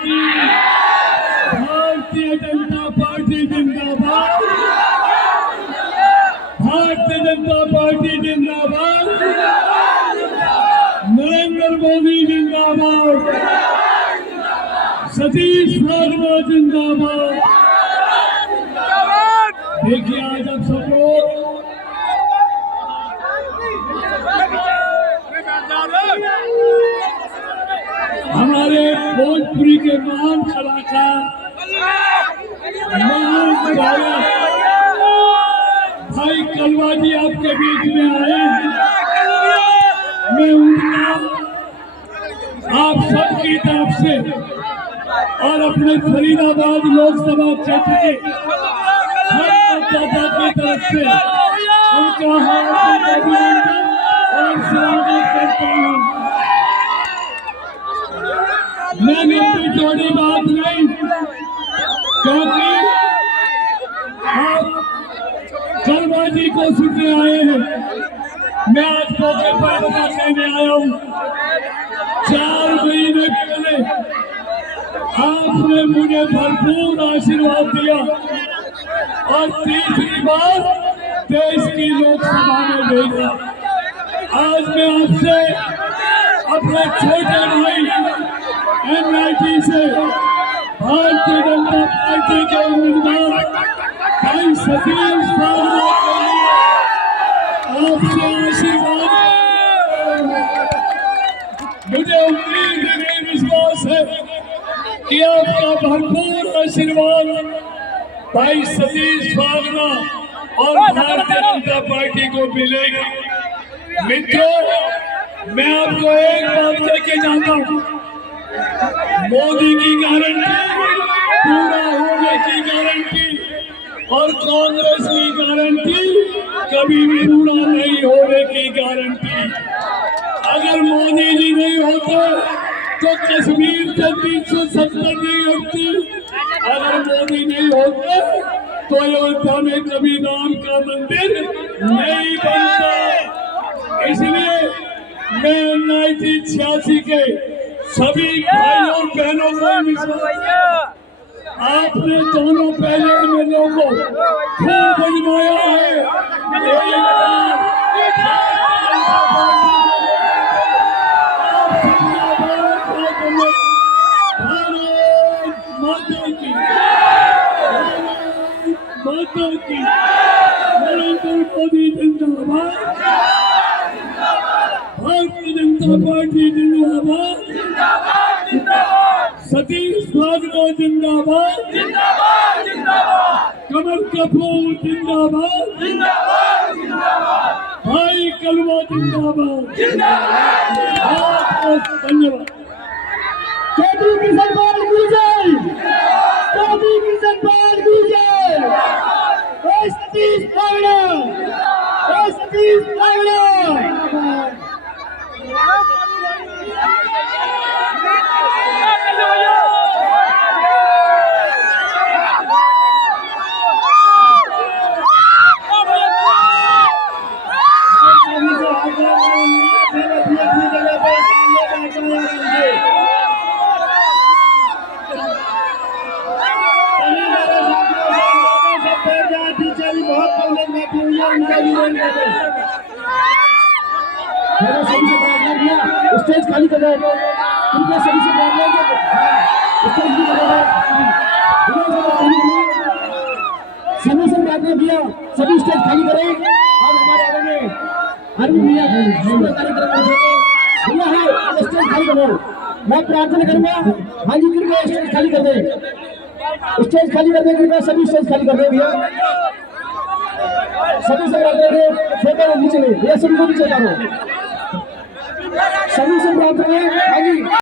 की, भारतीय जनता पार्टी जिंदाबाद, भारतीय जनता पार्टी जिंदाबाद, नरेंद्र मोदी जिंदाबाद, सतीश वर्मा जिंदाबाद। देखिए आज आप सब लोग हमारे भोजपुरी के महान कलाकार, महान गायक भाई कलवा जी आपके बीच में आए। मैं उनका आप सबकी तरफ से और अपने फरीदाबाद लोकसभा क्षेत्र के हर मतदाता की तरफ से उनका हार्दिक अभिनंदन और स्वागत करता हूँ। मैं लंबी चौड़ी बात नहीं, क्योंकि आप कलवा जी को सुनने आए हैं। मैं आज मौके पर बता देने आया हूँ, 4 महीने पहले आपने मुझे भरपूर आशीर्वाद दिया और तीसरी बार देश की लोकसभा में भेजा। आज मैं आपसे अपने छोटे भाई NIT से भारतीय जनता पार्टी के उम्मीदवार भाई सतीश वर्मा आपसे आशीर्वाद, मुझे उम्मीद है, विश्वास है कि आपका भरपूर आशीर्वाद भाई सतीश वर्मा और भारतीय जनता पार्टी को मिलेगा। मित्रों, मैं आपको एक बात कहके जाता हूँ, मोदी की गारंटी पूरा होने की गारंटी और कांग्रेस की गारंटी कभी भी पूरा नहीं होने की गारंटी। अगर मोदी जी नहीं होते तो कश्मीर से 370 नहीं होती। अगर मोदी नहीं होते तो अयोध्या में कभी राम का मंदिर नहीं बनता। इसलिए मैं 1986 के सभी भाइयों बहनों को विश्वास, आपने दोनों पहले एमएलए को खूब आजमाया है। माता की नरेंद्र मोदी जिंदाबाद, भारतीय जनता पार्टी जिंदाबाद, सतीश वर्मा जिंदाबाद, कमल कपूर जिंदाबाद, भाई कलवा जिंदाबाद। धन्यवाद। मोदी की सरकार की जय, मोदी की सरकार की जय। सतीश वर्मा, सतीश वर्मा। बहुत प्रॉब्लम बैठी हुई है, उनका भी रोल कर दो। मैंने सभी से प्रार्थना किया, स्टेज खाली कर दो। उनके सभी से प्रार्थना किया, स्टेज भी कर दो। सभी से प्रार्थना किया, सभी स्टेज खाली करें। अब हमारे आगे अरविंद भैया कार्यक्रम करेंगे। भैया है, स्टेज खाली करो। मैं प्रार्थना करूंगा, हाँ जी कृपया स्टेज खाली कर दे, स्टेज खाली कर दे कृपया, सभी स्टेज खाली कर दे भैया। सभी से प्रार्थना है, छोटे नीचे भैया, सभी को नीचे उतारो। सभी से प्रार्थना है, हाँ जी।